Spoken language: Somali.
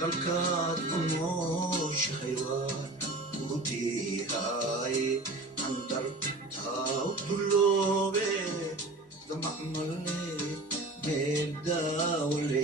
dalkaad ku nooshahay waan ku diihay andartaa u duloobe damacmale meeldaawale